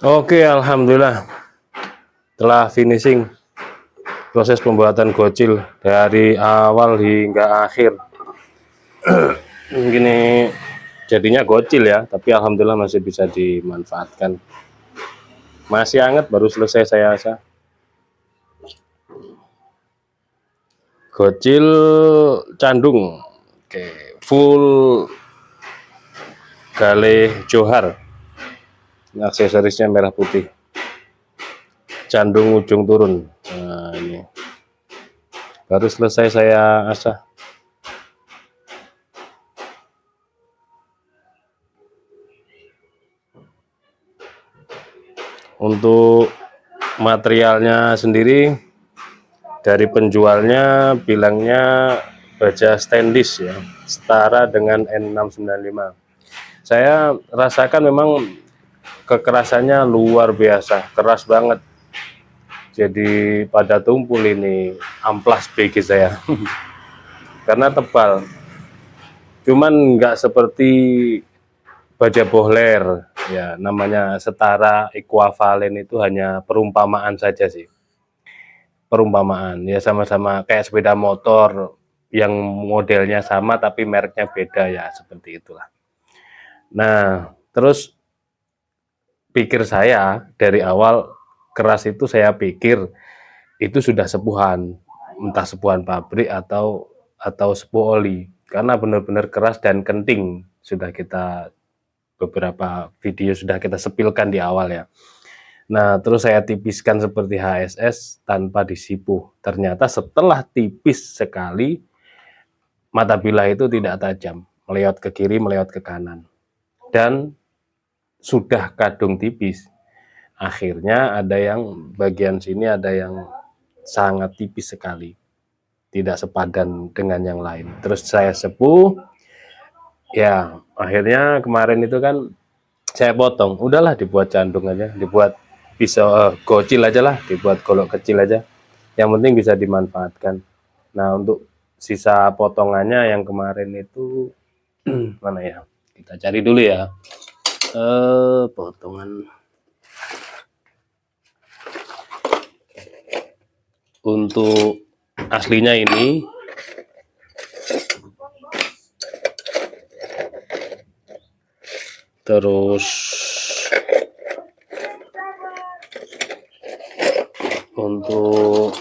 Oke, alhamdulillah telah finishing proses pembuatan gocil dari awal hingga akhir. Gini jadinya gocil ya, tapi alhamdulillah masih bisa dimanfaatkan. Masih hangat, baru selesai saya asah. Gocil candung, oke, full gale johar. Ini aksesorisnya merah putih. Candung ujung turun. Nah, ini baru selesai saya asah. Untuk materialnya sendiri dari penjualnya bilangnya baja stainless ya, setara dengan N695. Saya rasakan memang kekerasannya luar biasa, keras banget. Jadi pada tumpul ini amplas BG saya. Karena tebal. Cuman nggak seperti baja bohler ya, namanya setara equivalen, itu hanya perumpamaan saja sih. Perumpamaan ya, sama-sama kayak sepeda motor yang modelnya sama tapi mereknya beda ya, seperti itulah. Nah, terus pikir saya dari awal keras itu, saya pikir itu sudah sepuhan, entah sepuhan pabrik atau sepuh oli, karena benar-benar keras dan kenting. Sudah kita beberapa video sudah kita sepilkan di awal ya. Nah, terus saya tipiskan seperti HSS tanpa disipuh. Ternyata setelah tipis sekali, mata bilah itu tidak tajam, melewat ke kiri, melewat ke kanan. Dan sudah kadung tipis. Akhirnya ada yang bagian sini ada yang sangat tipis sekali. Tidak sepadan dengan yang lain. Terus saya sepuh, ya akhirnya kemarin itu kan saya potong. Udahlah dibuat candung aja, dibuat pisau gocil aja lah, dibuat golok kecil aja. Yang penting bisa dimanfaatkan. Nah, untuk sisa potongannya yang kemarin itu mana ya? Kita cari dulu ya. Potongan untuk aslinya ini terus untuk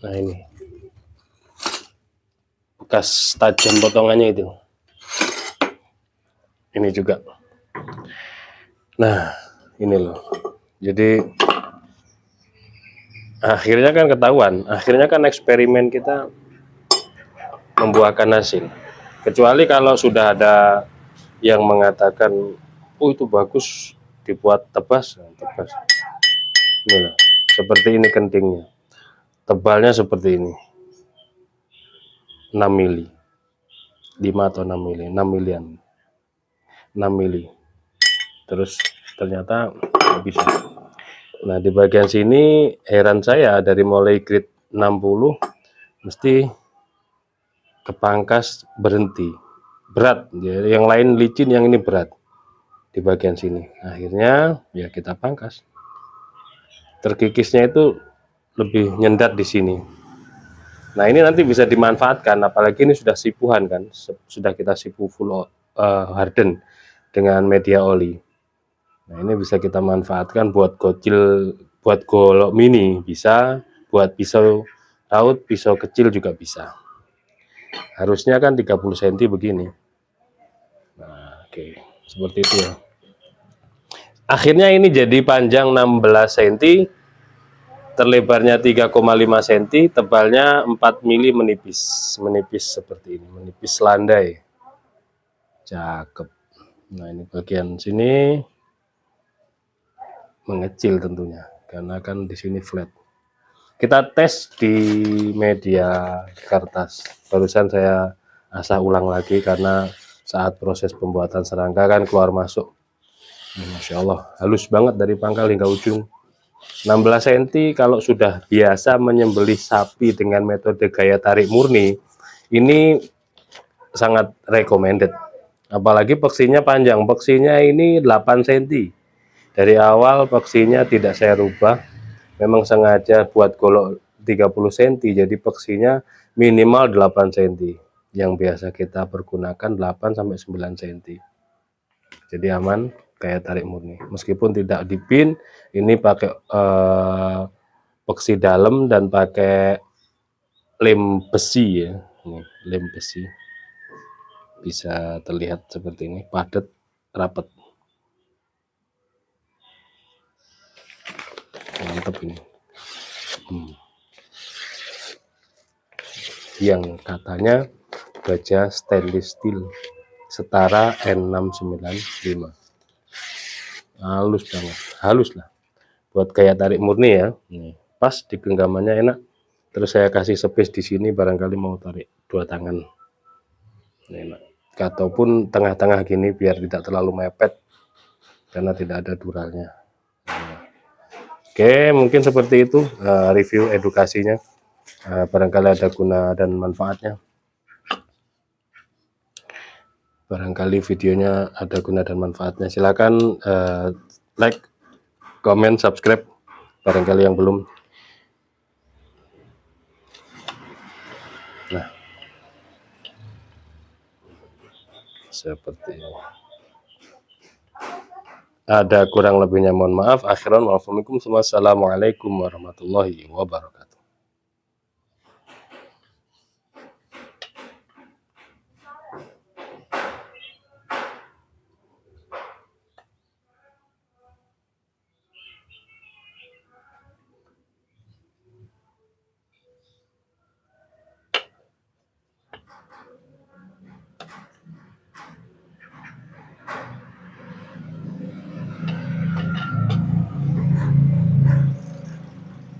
nah ini bekas tajam potongannya itu, ini juga. Nah, ini loh, jadi akhirnya kan ketahuan, akhirnya kan eksperimen kita membuahkan hasil. Kecuali kalau sudah ada yang mengatakan, oh itu bagus dibuat tebas, tebas. Ini loh, seperti ini kentingnya, tebalnya seperti ini, 6 mili, 5 atau 6 mili, 6 milian, 6 mili. Terus ternyata bisa. Nah, di bagian sini heran saya, dari mulai grid 60 mesti kepangkas berhenti, berat. Yang lain licin, yang ini berat di bagian sini. Akhirnya ya kita pangkas. Terkikisnya itu lebih nyendat di sini. Nah, ini nanti bisa dimanfaatkan, apalagi ini sudah sipuhan kan, sudah kita sipu full harden dengan media oli. Nah, ini bisa kita manfaatkan buat gocil, buat golok mini bisa, buat pisau raut, pisau kecil juga bisa. Harusnya kan 30 cm begini. Nah, oke, seperti itu ya. Akhirnya ini jadi panjang 16 cm, terlebarnya 3,5 cm, tebalnya 4 mili, menipis seperti ini, menipis landai. Cakep. Nah, ini bagian sini mengecil tentunya, karena kan di sini flat. Kita tes di media kertas. Barusan saya asah ulang lagi karena saat proses pembuatan serangga kan keluar masuk. Masya Allah, halus banget dari pangkal hingga ujung. 16 cm kalau sudah biasa menyembelih sapi dengan metode gaya tarik murni, ini sangat recommended. Apalagi peksinya panjang, peksinya ini 8 cm. Dari awal peksinya tidak saya rubah, memang sengaja buat golok 30 cm, jadi peksinya minimal 8 cm. Yang biasa kita pergunakan 8 sampai 9 cm. Jadi aman kayak tarik murni. Meskipun tidak dipin, ini pakai peksi dalam dan pakai lem besi ya. Ini lem besi. Bisa terlihat seperti ini, padat, rapat. Mantap ini. Yang katanya baja stainless steel setara N695. Halus banget, halus lah. Buat kayak tarik murni ya. Nih, pas di genggamannya enak. Terus saya kasih space di sini barangkali mau tarik 2 tangan. Ini enak. Ataupun tengah-tengah gini biar tidak terlalu mepet karena tidak ada duralnya. Oke, mungkin seperti itu review edukasinya. Barangkali ada guna dan manfaatnya. Barangkali videonya ada guna dan manfaatnya. Silakan like, comment, subscribe. Barangkali yang belum. Nah, seperti ini. Ada kurang lebihnya mohon maaf. Akhiran wassalamualaikum warahmatullahi wabarakatuh.